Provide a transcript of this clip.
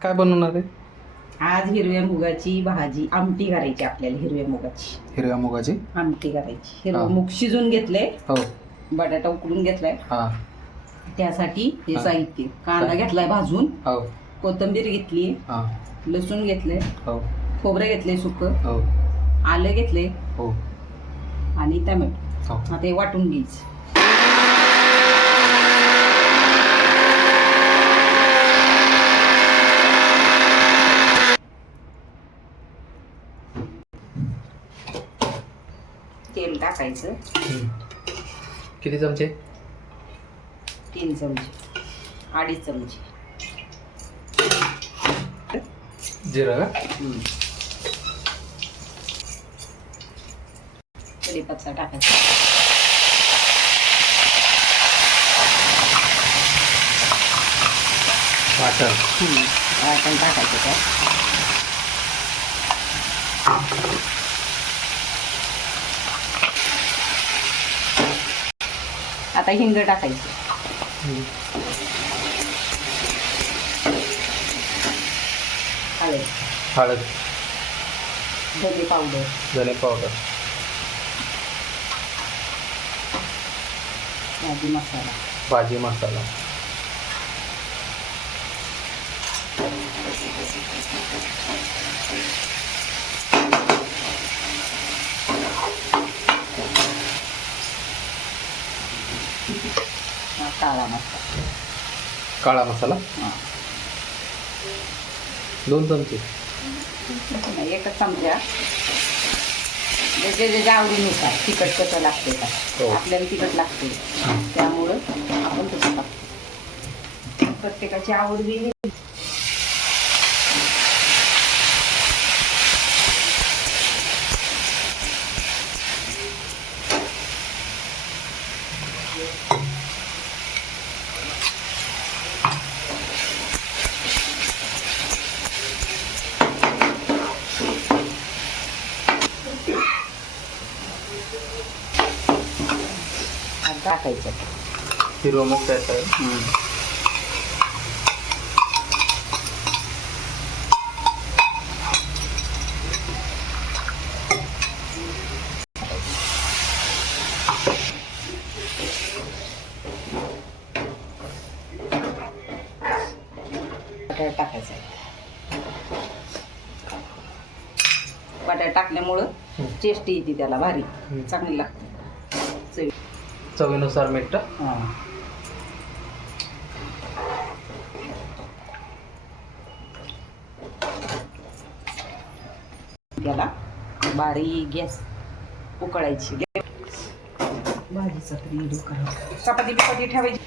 काय बनवणार आहे? आज हिरव्या मुगाची भाजी आमटी करायची आपल्याला. हिरव्या मुगाची आमटी करायची. हिरवं हा. मूग शिजून घेतले, हो. बटाटा उकडून घेतलाय. हा. त्यासाठी हे हा. साहित्य: कांदा घेतलाय भाजून, हो. कोथिंबीर घेतली, हा. लसूण घेतले, हो. खोबरं घेतले सुकं, हो. आलं घेतले हो. आणि टोमॅटो. हो. आता हे वाटून घ्यायचं. तेल टाकायचं. किती चमचे? 3 चमचे, 2.5 चमचे. जिरं का? कढीपत्ता टाकायचा. वाटण टाकायचं त्यात. आता हिंग टाकायचं. हळद, धने पावडर, धने पावडर, भाजी मसाला, काळा मसाला 2 चमचे. एकच चमचा. ज्याच्या आवडीनुसार तिखट कसं लागते का, हो. आपल्याला तिखट लागते त्यामुळं आपण तसं टाकतो. प्रत्येकाची आवड वेगळी. टाकायचं हिरवं मूग त्यात आहे. बटाटा टाकायचा. बटाटा टाकल्यामुळं टेस्ट येते, त्याला भारी चांगली लागते. चवीनुसार मीठ. त्याला बारीक गॅस उकळायची. भाजीचा तरी करायचा. चपाती बिपाती ठेवायची.